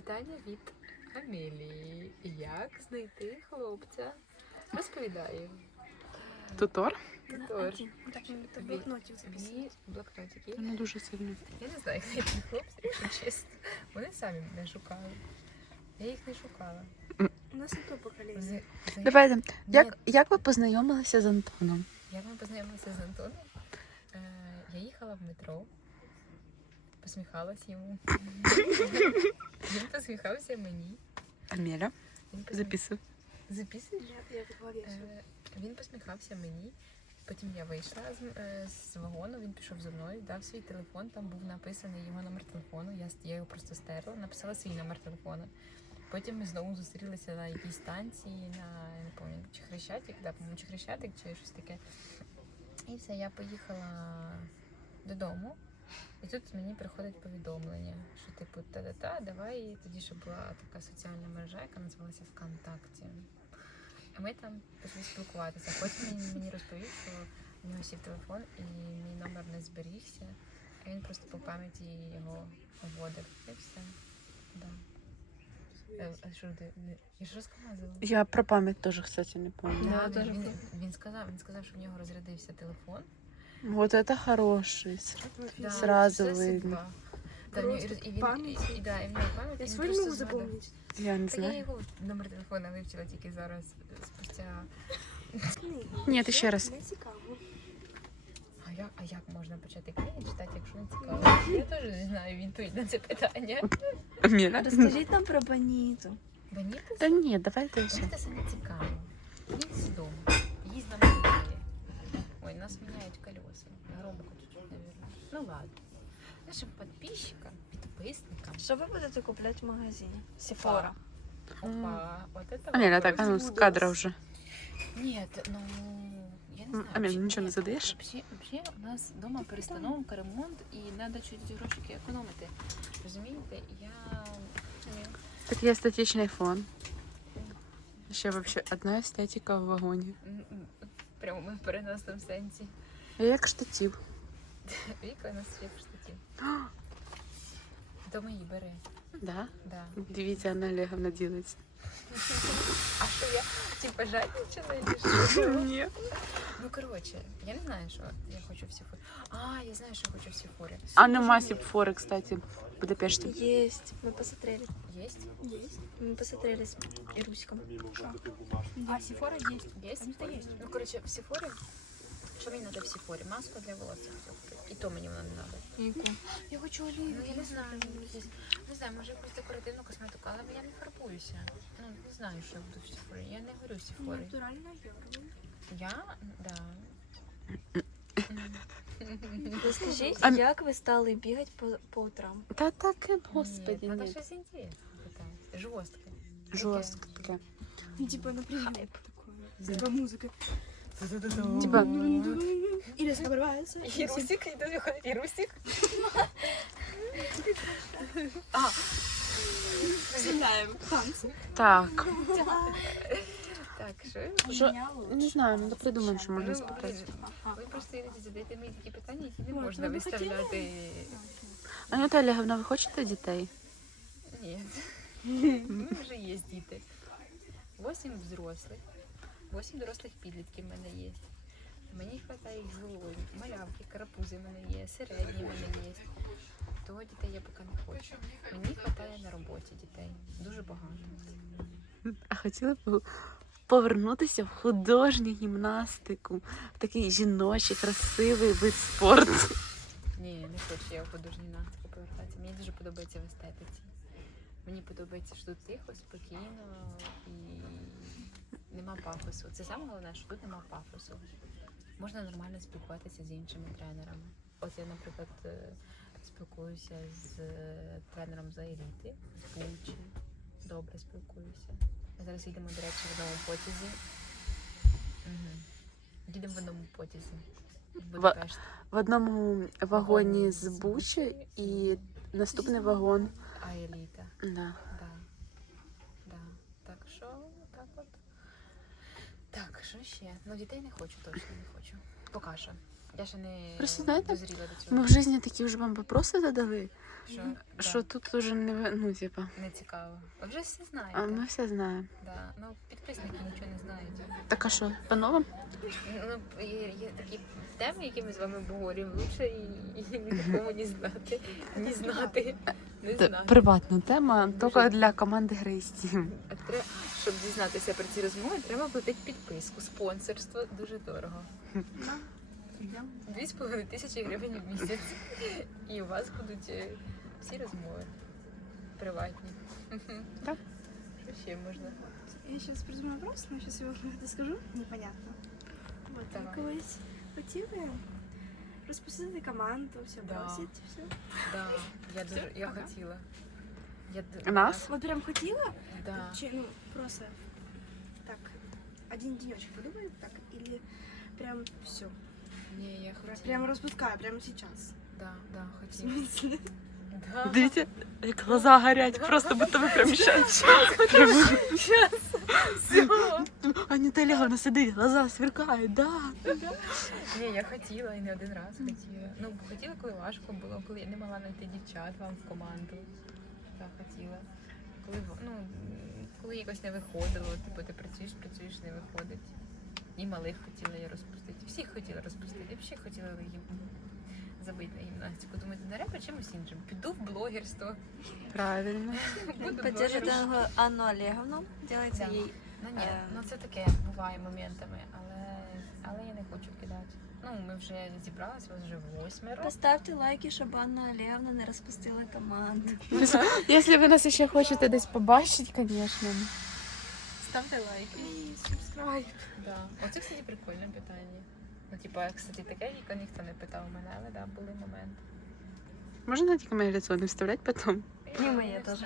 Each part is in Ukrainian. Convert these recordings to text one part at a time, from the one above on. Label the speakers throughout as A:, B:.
A: Питання від Амелії. Як знайти хлопця? Розповідаю.
B: Тутор?
A: Тож,
C: Так, в блокнотик записати.
A: блокнотики.
B: Не дуже сильно.
A: Я не знаю, як знайти хлопця, якщо чесно. Вони самі мене шукали. Я їх не шукала.
C: У нас не то покоління.
B: Давайте,
A: Ні,
B: як ви познайомилися з Антоном?
A: як ми познайомилися з Антоном? Я їхала в метро, посміхалась йому. Він посміхався мені.
B: Амеля, записуй.
A: Записуєш?
C: Я в голові.
A: Він посміхався мені. Потім я вийшла з вагону, він пішов за мною, дав свій телефон, там був написаний його номер телефону. Я його просто стерла, написала свій номер телефону. Потім ми знову зустрілися на якійсь станції, на, я не пам'ятаю, чи Хрещатик, да, по-моєму, чи Хрещатик, чи щось таке. І все, я поїхала додому. І тут мені приходить повідомлення, що типу та-та-та, давай, тоді ще була така соціальна мережа, яка називалася ВКонтакті. А ми там почали спілкуватися. Потім він мені розповів, що в нього сів телефон і мій номер не зберігся. А він просто по пам'яті його вводив. І все. Да. А що ти? Я ж розказувала.
B: Я про пам'ять теж, кстати, не пам'ятаю.
A: Да, він сказав, що в нього розрядився телефон.
B: Вот это хороший.
A: Да,
B: Сразу
A: це
B: видно.
A: судьба. Да, в нього
C: Просто
A: і він,
C: пам'ять.
A: і в нього пам'ять.
C: Я
A: і він
C: свою не
A: просто
C: можу
A: згадав.
C: запомнити.
B: Я не
A: Та я
B: знаю.
A: його номер телефона вивчила тільки зараз, спустя.
B: Ні, ще раз.
C: Не цікаво.
A: А як можна почати книги читати, якщо не цікаво? Я теж не знаю відповідь на це питання.
B: Амеля?
C: Розкажіть нам про Баніту.
A: Банітас?
B: Та ні, давайте все.
A: Банітаса не цікаво. Їдь з дому. Їсть на машині. Ой, нас міняють колеса. Громко чуть-чуть, наверное. Ну ладно. Нашим підписникам.
C: Що ви будете купляти в магазині? Сефора.
A: Опа, вот это
B: Амеля, так, а ну,
A: вопрос.
B: з кадра вже.
A: Нет, ну, я не знаю.
B: Амель,
A: вообще-
B: нічого не
A: нет,
B: задаєш?
A: Вообще у нас вдома перестановка, ремонт, і треба чуть грошики економити. Розумієте?
B: Так є статичний фон. Ще взагалі одна естетика в вагоні.
A: Прямо ми в переносному сенсі.
B: Як штатив.
A: Віка у нас як штатів. То мої бери.
B: Да?
A: Да.
B: Дивіться, Анна Олеговна ділиться.
A: А що я, типа, жадничала чи що?
B: Ні.
A: Ну, коротше, я не знаю, що я хочу в Сефорі. А, я знаю, що я хочу в Сефорі.
B: А нема сепфори, кстати, в Будапешті.
C: Есть. Мы посмотрели.
A: Есть?
C: Есть. Мы посмотрели с Ируськом.
A: А, Сефора есть. Есть? Есть. Ну, короче, в Сефоре... Що мені треба в Сефорі? Маску для волосся. І то мені вона не треба.
C: Я хочу олію.
A: Ну, я не знаю. Не знаю, може якусь декоративну косметику, але я не фарбуюся. Ну, не знаю, що я буду в Сефорі. Я не говорю в Сефорі.
C: Натуральна Євро.
A: Я? Да.
C: Розкажіть,
B: А-
C: як ви стали бігати по утрам?
B: Та так, господи,
A: Ні, треба
B: ні.
A: щось інтересне питати. Жорстке.
B: Жорстко таке.
C: Типа, например, такое. Музыка.
B: Типа,
C: И резко обрывается.
A: І Русик, і тут виходить і Русик.
C: Зіляємо танці.
B: так.
A: Так, що?
B: Що? Не знаю, треба придумати, що можна спитати.
A: Ви просто іноді задаєте мені такі питання, які не можна виставляти.
B: Анюта Олеговна, ви хочете дітей?
A: Ні. У мене вже є діти. 8 взрослих. 8 дорослих підлітків в мене є. Мені вистачає їх з головою. Малявки, карапузи в мене є, середні в мене є. Того дітей я поки не хочу. Мені вистачає на роботі дітей. Дуже багато.
B: А хотіли б повернутися в художню гімнастику, в такий жіночий, красивий вид спорту.
A: Ні, не хочу я в художню гімнастику повертатися. Мені дуже подобається в естетиці. Мені подобається, що тут тихо, спокійно і нема пафосу. Це саме головне, що тут нема пафосу. Можна нормально спілкуватися з іншими тренерами. От я, наприклад, спілкуюся з тренером з еліти, з Бучі. Добре спілкуюся. Ми зараз їдемо, до речі, в одному потязі. Їдемо в одному потязі. В Будапешт.
B: В одному вагоні з Бучі і наступний вагон.
A: А еліта.
B: Да.
A: Да. Да. Так що, так от. Так, що ще? Ну, дітей не хочу, точно не хочу. Поки що. Я ще не
B: Просто, знаєте,
A: дозріла до цього.
B: Ми в житті такі вже вам вопроси задали,
A: Що,
B: що тут уже не, ну, типа,
A: не цікаво. Ви вже всі
B: а
A: знаєте.
B: ми все знаємо.
A: Да. Ну, підписники нічого не знають.
B: Так а що, по-новому?
A: Ну, є такі теми, які ми з вами обговорюємо. Лучше і нікому не знати. Не знати. Не
B: Це
A: знати.
B: приватна тема, тільки для команди Грей Стім.
A: Щоб дізнатися про ці розмови, треба платити підписку. Спонсорство дуже дорого. 2500 гривень в місяць. І у вас будуть всі розмови приватні.
B: Так.
A: Що ще можна?
C: Я сейчас придумаю вопрос, но сейчас его это скажу. Непонятно. Вот,
A: Давай.
C: ви колись хотіли розпустити команду, все
A: Да.
C: бросить, все.
A: Да, я
C: Ага.
A: хотіла.
B: Нас?
C: Вот прям хотіла?
A: Да.
C: Чи, ну, просто так, один денечек подумай, так, или прям все.
A: Ні, я хотіла.
C: Прям распускаю, прямо сейчас.
A: Да,
C: В
A: хотіла.
C: смысле?
A: Да.
B: Дивіться, як глаза горять, просто будто ви приміщаєте. Аніта Олеговна сидить, глаза сверкають, да.
A: Ні, я хотіла і не один раз хотіла. Ну, хотіла, коли важко було, коли я не могла знайти дівчат вам в команду. Так, хотіла. Коли якось не виходило, типу ти працюєш, не виходить. І малих хотіла я розпустити. Всіх хотіла розпустити, всіх хотіла їм забити на гімнастику. Думаю, не треба чимось іншим. Піду в блогерство.
B: Правильно.
A: Буду
D: Поддержите
A: блогером.
D: Анну Олеговну, делайте
A: Да.
D: ей.
A: Ну ні, ну це таке буває моментами, але я не хочу кидати. Ну, ми вже зібралися, вас вже 8.
D: Поставте лайки, щоб Анна Олеговна не розпустила команду.
B: Якщо ви нас ще хочете десь побачити, звісно.
A: Ставте лайки.
C: И subscribe.
A: Да. Оце, кстати, прикольне питання. Ну, типа, кстати, таке ніхто не питав мене, але да, були моменти.
B: Можна тільки моє лицо не вставляти потім?
D: І моє теж.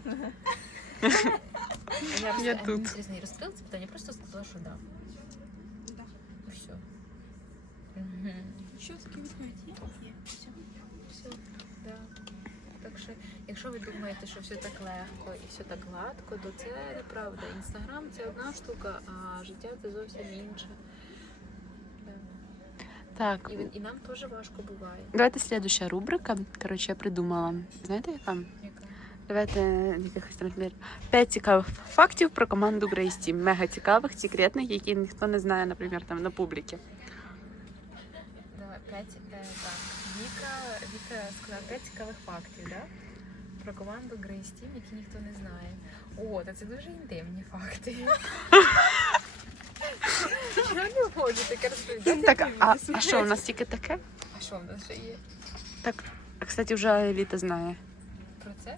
B: Я тут.
A: Інтересно, не розкрила це питання, просто сказала, що да.
C: Да.
A: І все. Мгм.
C: Що таке відповідь є? Є. Все.
A: Все, да. Так що, якщо ви думаєте, що все так легко і все так гладко, то це неправда. Інстаграм це одна штука, а життя це зовсім інше. Да.
B: Так,
A: І нам теж важко буває.
B: давайте следующая рубрика. Коротше, я придумала. Знаєте, яка?
A: Яка?
B: Давайте якихось, наприклад, 5 цікавих фактів про команду Grey Steam. Мега цікавих, секретних, які ніхто не знає, наприклад, там на публіки.
A: Давай, 5, так. Віка сказала 5 цікавих фактів, да? Про команду Grey Steam, які ніхто не знає. О, та це дуже інтимні факти. Я не можу таке розповідати.
B: Так, а що, у нас тільки таке?
A: А що в нас ще є?
B: Так, а, кстати, вже Еліта знає.
A: Про це?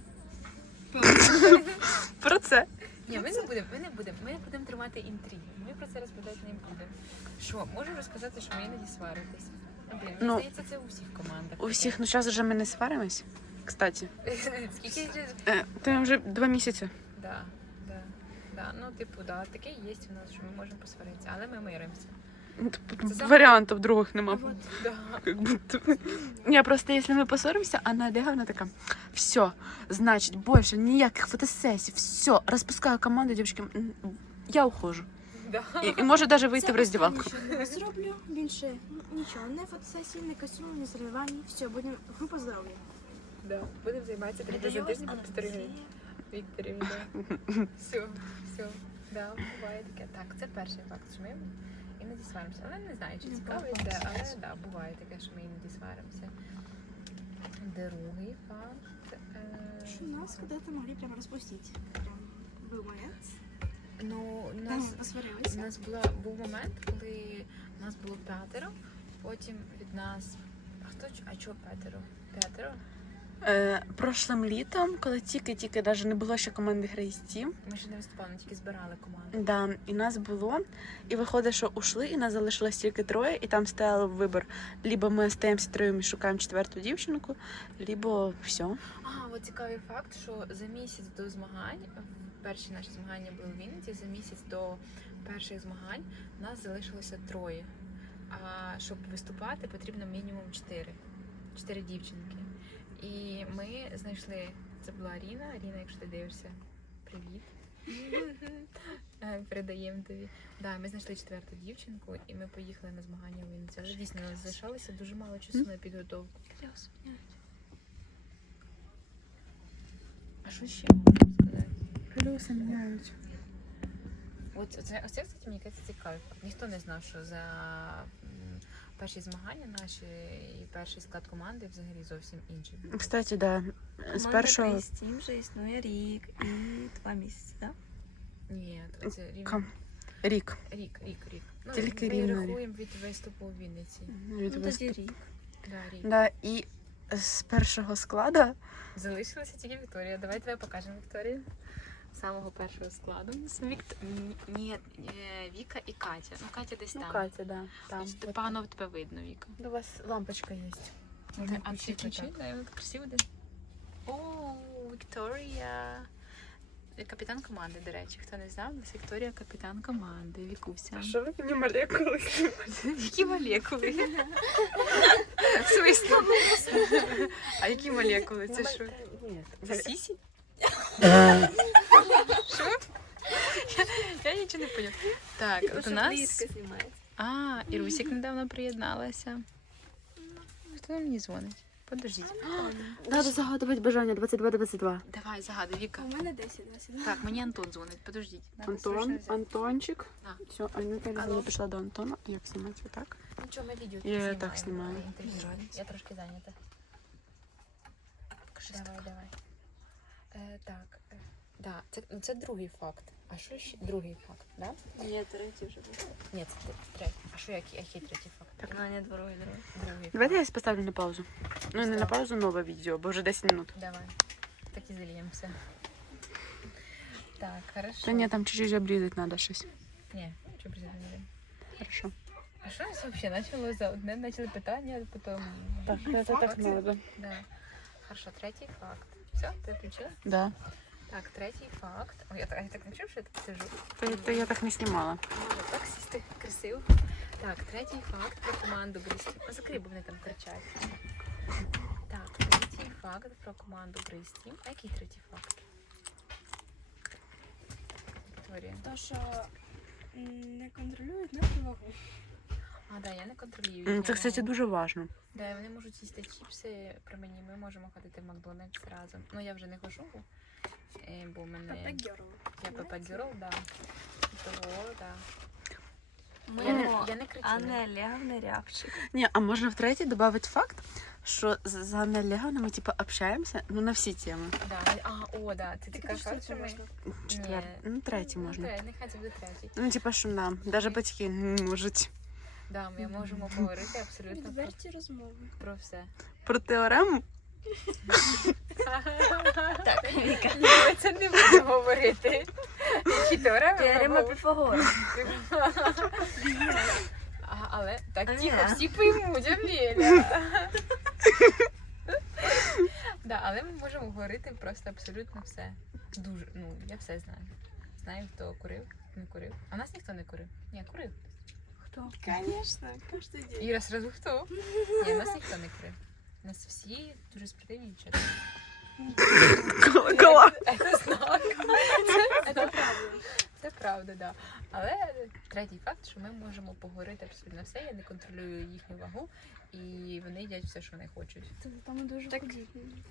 B: Про це.
A: Ні, ми не будемо тримати інтриги. Ми про це розповідати не будемо. Що, можу розказати, що ми іноді сваритись? Ну, блін, мені
B: Ну,
A: здається, це у всіх командах.
B: У всіх, ну зараз вже ми не сваримось, кстати.
A: Скільки вже...
B: Це вже 2 місяці.
A: Да. Ну, типу, да, таке є у нас, що ми можемо посваритися, але ми миримося. Це
B: Варіантів других нема.
C: Вот.
A: Да.
B: Как будто. Не, просто если мы поссоримся, Анна Олеговна такая: все, значит, больше никаких фотосессий, все, распускаю команду, девочки, я ухожу.
A: Да.
B: І може навіть вийти
C: Це
B: в роздівалку.
C: останнє, що я зроблю більше нічого, не фотосесії, не костюмів, не соревнований. Все, будемо група здоров'я.
A: Да. Будемо займатися 3 рази в тиждень по спостереженню. Вікторів, да. Все. Да, буває таке. Так, це перший факт, що ми іноді сваримося. Але не знаю, чи цікаво це, але да, буває таке, що ми іноді сваримося. Другий факт.
C: Что нас когда-то могли прям распустить. Прям был момент.
A: Ну, у
C: Там
A: нас,
C: мы посварились.
A: у нас був момент, коли нас було 5, потім від нас. А чого 5? 5?
B: Прошлим літом, коли тільки навіть не було ще команди Grey Steam,
A: Ми ще не виступали, ми тільки збирали команду.
B: да, і нас було, і виходить, що ушли, і нас залишилось тільки 3, і там стояв вибір: либо ми остаємося 3 і шукаємо 4-ту дівчинку, либо все.
A: От цікавий факт, що за місяць до змагань, перші наші змагання були в Вінниці, за місяць до перших змагань нас залишилося 3. А щоб виступати, потрібно мінімум 4 дівчинки. І ми знайшли, це була Аріна, якщо ти дивишся, привіт. Передаємо тобі. Да, ми знайшли 4-ту дівчинку і ми поїхали на змагання в Вінниці. Але дійсно у нас залишалося дуже мало часу на підготовку. А що ще можна сказати?
B: Колеса міняють.
A: Оце, кстати, мені кажеться, цікавий факт. Ніхто не знав, що за перші змагання наші і перший склад команди взагалі зовсім інший.
B: Кстати, да. З першого...
D: Steam вже існує рік і 2 місяці, так?
A: Ні, це
B: Рік.
A: Рік. Ну,
B: Тільки
A: ми
B: рівно рік.
A: рахуємо від виступу у Вінниці.
B: Від
D: Ну, тоді рік.
A: Да, рік.
B: Да, і з першого складу
A: Залишилася тільки Вікторія. Давай тебе покажемо, Вікторію. Самого першого складу. Ні, Віка і Катя. Ну, Катя десь там.
B: Катя, да. Там.
A: Погано тебе видно, Віка.
B: У вас лампочка є.
A: А ти включи, да, красиво де. О, Вікторія. Капітан команди, до речі. Хто не знав, у нас Вікторія капітан команди. Вікуся.
B: Що ви мені молекули?
A: Які молекули? В смислі? А які молекули? Це що?
B: Ні.
A: Це сісі? Що? Я нічого не поняла. Так, от у нас...
D: знімається.
A: А, і Русік недавно приєдналася. Хто мені дзвонить? Подождіть.
B: Надо загадувати бажання 22-22.
A: Давай, загадуй, Віка.
C: У мене 10.
A: Так, мені Антон дзвонить, подождіть. Надо
B: Антон,
A: срочно взяти.
B: Антончик.
A: Да.
B: Все, а Наталя
A: Алло.
B: не пішла до Антона. Як знімати отак?
A: Нічого, ми відео
B: Я
A: знімаємо.
B: так знімаю.
A: Інтерв'ю. Я трошки зайнята. Давай. Так, да, це другий факт. А що ще? Другий факт, да?
D: Ні, третій вже був.
A: Ні, це третій. А що, який третій факт?
D: Так, ну, не другий.
A: Другий
B: Давайте
A: факт.
B: я поставлю на паузу. Ну, не на паузу, нове відео, бо вже 10 минут.
A: Давай. Так і зальємося. Так, хорошо.
B: Та ні, там чуть-чуть обрізати треба щось.
A: Ні, що приземлили.
B: Хорошо.
A: А що у нас взагалі почало за одне, почали питання, а потім...
B: Так, це так надо.
A: Да. Хорошо, третій факт. Все, ти включила?
B: Да.
A: Так, третій факт. Ой, я так не чув, що я так сижу.
B: Та я так не знімала.
A: Можна так сісти красиво. Так, третій факт про команду Бристім. А закрий, бо вони там кричать. Так, третій факт про команду Бристім. А який третій факт? Вікторія.
C: То, що не контролюють нашу вагу.
A: А, да, я не контролюю.
B: Це,
A: їхню
B: кстати,
A: вагу.
B: дуже важливо.
A: Да, вони можуть їсти чіпси при мені. Ми можемо ходити в Макдональдс разом. Ну, я вже не хожу, бо в мене...
C: Пепе Герл.
A: Я Пепе Герл, да. Того, да.
D: Ми
A: Я не кричу.
D: а не Лев, рябчик.
B: Ні, а можна втретє додати факт, що з Анною Олеговною ми, типу, общаємося, ну, на всі теми.
A: Да. Да. Ти
C: Так
A: цікавий
C: що
A: факт, що ми...
C: можна?
B: Четвертий. Ну, третій можна.
A: Нехай це буде третій.
B: Ну, типу, що нам, навіть батьки не можуть.
A: Да, ми можемо говорити абсолютно
C: Відверті розмови.
A: про все.
B: Про теорему?
D: Так, Віка.
A: Ми це не будемо говорити. Які теореми ми
D: Теорема
A: говоримо?
D: Піфагора.
A: Але так
D: А,
A: тихо,
D: ні.
A: всі поймуть, Амелія. Да, але ми можемо говорити просто абсолютно все. Дуже, ну, я все знаю. Знаю, хто курив, не курив. А нас ніхто не курив. Ні, курив.
C: Хто? Конечно, кожен день.
A: Іра, сразу хто? Ні, нас ніхто не курив. Нас всі дуже спортивні дівчата.
B: Клас!
A: Це знак.
C: Це правда.
A: Це правда, да. Але третій факт, що ми можемо поговорити абсолютно все. Я не контролюю їхню вагу, і вони їдять все, що вони хочуть.
C: Там дуже
D: Так.
C: худі.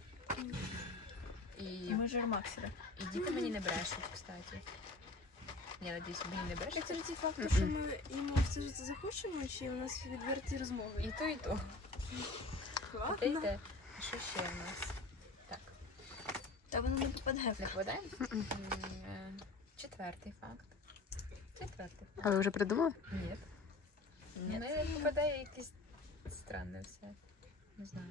A: І,
D: Ми жирмаксери.
A: і діти мені не брешуть, кстати. Я надіюсь, мені не брешуть.
C: Це ті факти, що ми їмо все ж це захочемо, чи у нас відверті розмови?
A: І то, і то. Окей, те. А що ще в нас? Так,
D: Та воно не попаде.
A: не попадаємо? Четвертий факт.
B: А ви вже придумали?
A: Ні.
D: Ні.
A: Не попадає якесь странне все. Не знаю.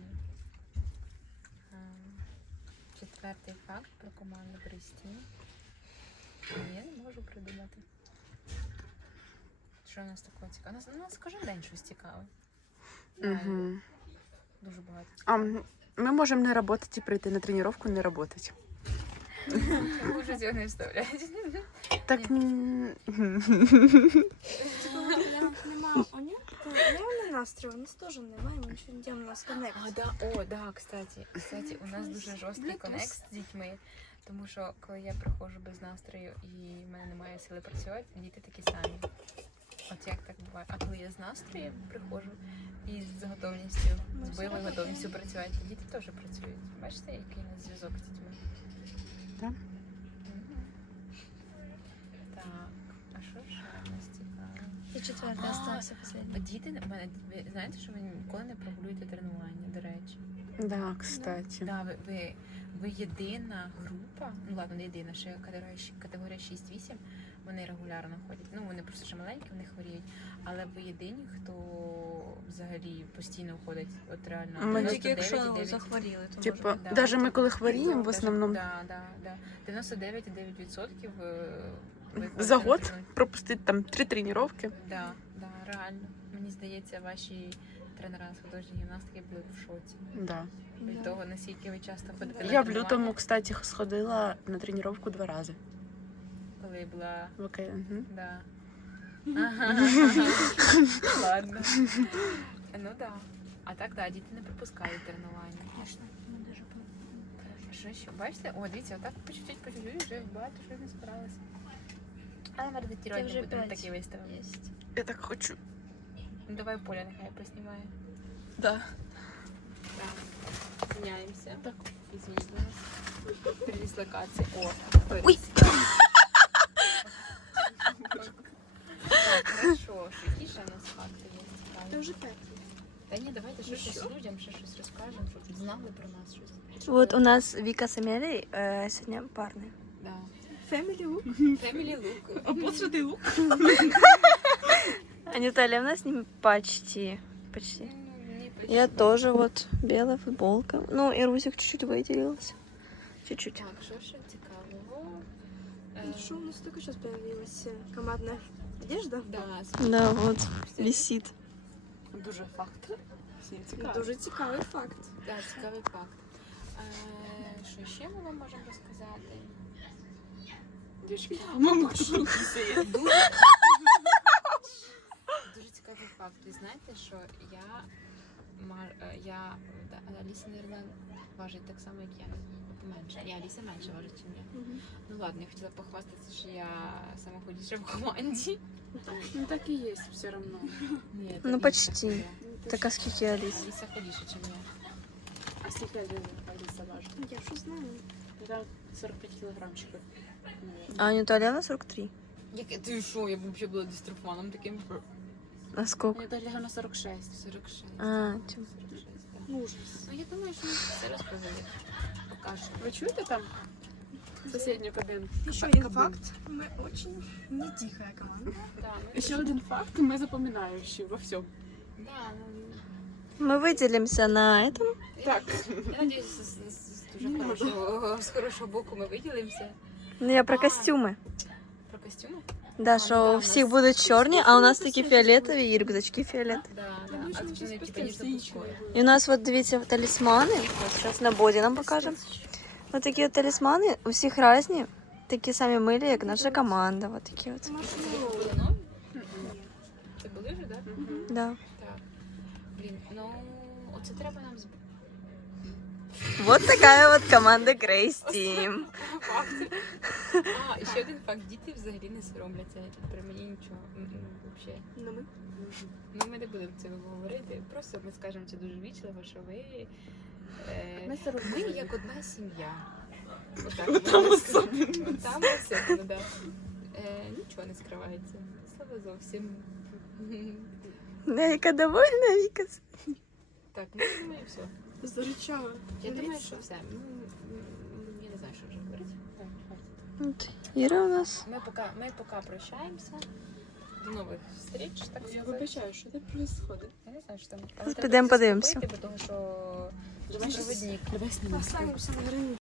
A: Четвертий факт про команду Бристім. Я не можу придумати. Що у нас такого цікавого? У нас кожен день щось цікаве.
B: Угу.
A: Дуже багато.
B: А ми можемо не працювати і прийти на тренування, не працювати.
A: Можу цього не вставляти.
B: Так...
C: Нема у них, то немає настрою, у нас теж немає, ми нічого не робимо, у нас коннект.
A: Да, кстати, у нас дуже жорсткий
C: Bluetooth.
A: коннект з дітьми. Тому що коли я приходжу без настрою і в мене немає сили працювати, діти такі самі. От як так буває. А коли я з настроєм приходжу і з готовністю, з бойовою готовністю працювати, то діти теж працюють. Бачите, який у нас зв'язок з дітьми?
B: Так.
A: Мгм. Так, а що ж у нас цікаво?
D: И четвертый
A: А.
D: остался последний.
A: Діти, ви знаєте, що ви ніколи не прогулюєте тренування, до речі.
B: Да, кстати.
A: Да, ви єдина група, ну ладно, не єдина, ще категорія 6-8, вони регулярно ходять. Ну, вони просто ще маленькі, вони хворіють. Але ви єдині, хто взагалі постійно ходить, от реально.
B: Ми
D: Тільки якщо
A: 99,9.
D: захворіли, то
B: Типа,
D: може бути.
A: Да.
B: даже ми коли хворіємо, в основному
A: Да. 99,9% ви
B: за
A: ходите на
B: год
A: тренування.
B: пропустити там 3 тренування.
A: Да, реально. Мені здається, ваші тренера з художньої гімнастики були в шоці.
B: Да.
A: Від того, наскільки ви часто ходите на
B: Я в
A: тренування.
B: лютому, кстати, сходила на тренування 2 рази.
A: Коли була.
B: Окей. Угу.
A: Да. Ага. Ладно. Ну да. А так, да, діти не пропускають тренування.
D: Конечно, мы даже
A: А що ще? Бачите? О, дивіться, отак по чуть-чуть, вже багато щось не збиралося. Але ми редактувати
D: вже
A: не будемо
D: 5
A: такі вистави.
D: есть.
B: Я так хочу.
A: Ну, давай Поля нехай поснімає.
B: Да.
A: Так. Міняємося.
B: Так.
A: Извините нас. Передислокація. О,
D: Ой.
A: Так, хорошо. Які ще у нас факти є
C: Это
A: цікаві?
C: уже 5.
A: Та ні, давайте щось людям ще щось розкажемо, щоб знали про нас щось.
D: Вот у нас Вика с Амелией сегодня парные.
A: Да.
C: Family look.
A: Family look.
B: Обосратий лук.
D: Анюта Олеговна с ними почти. Почти.
A: Не почти.
D: Я тоже вот белая футболка. Ну и Русик чуть-чуть выделился. Чуть-чуть.
A: Так, що ще цікавого?
C: Что у нас только сейчас появилась командная одежда?
A: Да,
D: Да, вот висит.
B: Дуже факт. Всім цікаво.
C: Дуже цікавий факт.
A: да, цікавий факт. Що ще ми вам можемо розказати?
B: Дівчатки, по-моєму, є.
A: Дуже цікавий факт. Ви знаєте, що Аліса, мабуть, важить так само, як я. Менше. Ні, Аліса менше важить, ніж я. Ну ладно, я хотіла похвастатися, що я сама ходяча в команді.
B: Ну так і є, все одно.
A: Ні,
D: Ну,
A: Аліса
D: почти.
A: ходить.
D: Так а скільки Алис?
A: Аліса ходіше, ніж я.
B: А скільки Аліса важить?
C: Я що знаю.
B: Это 45 кілограмчиків.
D: А Анюта Олеговна 43.
A: Яке ти що? Я б взагалі була дистрофаном таким.
D: А сколько?
B: Мені Олега на 46.
A: 46.
D: А,
A: 46, да.
C: Ужас.
A: Ну, я думаю, що ми все розповіли. Покажемо.
B: Ви чуєте там сусідню кабину?
C: Еще один факт. Мы очень не тихая команда.
A: Да, ну,
B: Ще один факт, ми запам'ятаючі во всьому.
A: да, ну,
D: Мы выделимся на этом.
B: Так.
A: я надіюсь, з хорошого боку ми виділимося.
D: Ну, я про
A: А.
D: костюмы.
A: Про костюми?
D: Да,
A: А,
D: что
A: да,
D: у
A: у
D: всех
A: нас
D: будут черные, а у нас
C: костюмы
D: такие
C: все
D: фиолетовые и рюкзачки фиолетовые.
A: Да,
C: Ну,
A: да.
C: ми
A: А
C: ще
A: тут
C: щось
A: вони типа
C: постійно
A: ніж запускають.
D: И у нас вот, видите, талисманы. Вот сейчас на боди нам покажем. Вот такие вот талисманы, у всех разные. Такие сами мыли, как наша команда. Вот такие вот.
A: Це були нові? Це були вже, так?
D: Да.
A: Так. Блін, ну, оце треба нам
D: Вот такая вот команда Grace Team.
A: факт. А, і ще один факт. Діти взагалі не соромляться. При мені нічого. Взагалі.
C: Но мы.
A: Ну, ми не будемо цього говорити. Просто ми скажемо це дуже вічливо, що ви... Ми як одна сім'я. Отак.
B: Там
A: можна сказати.
B: особливо.
A: Там особливо, да. Нічого не скривається. Слава зовсім.
D: Вика довольна, Вика.
A: Так, ну, я думаю, все.
C: Зарычала.
A: Я думаю, що все. Ну, я не знаю, що вже говорити. Так, хватить.
D: Вот Ира у нас.
A: Ми поки прощаємося. До нових зустріч, так
B: Я
A: сказати.
B: вибачаю, що тут відбувається?
A: Я не знаю, що там.
D: Підемо подивимося.
A: Тому що
B: Давай
A: проводник.
B: Давай знімемо.
C: Останемся на границе.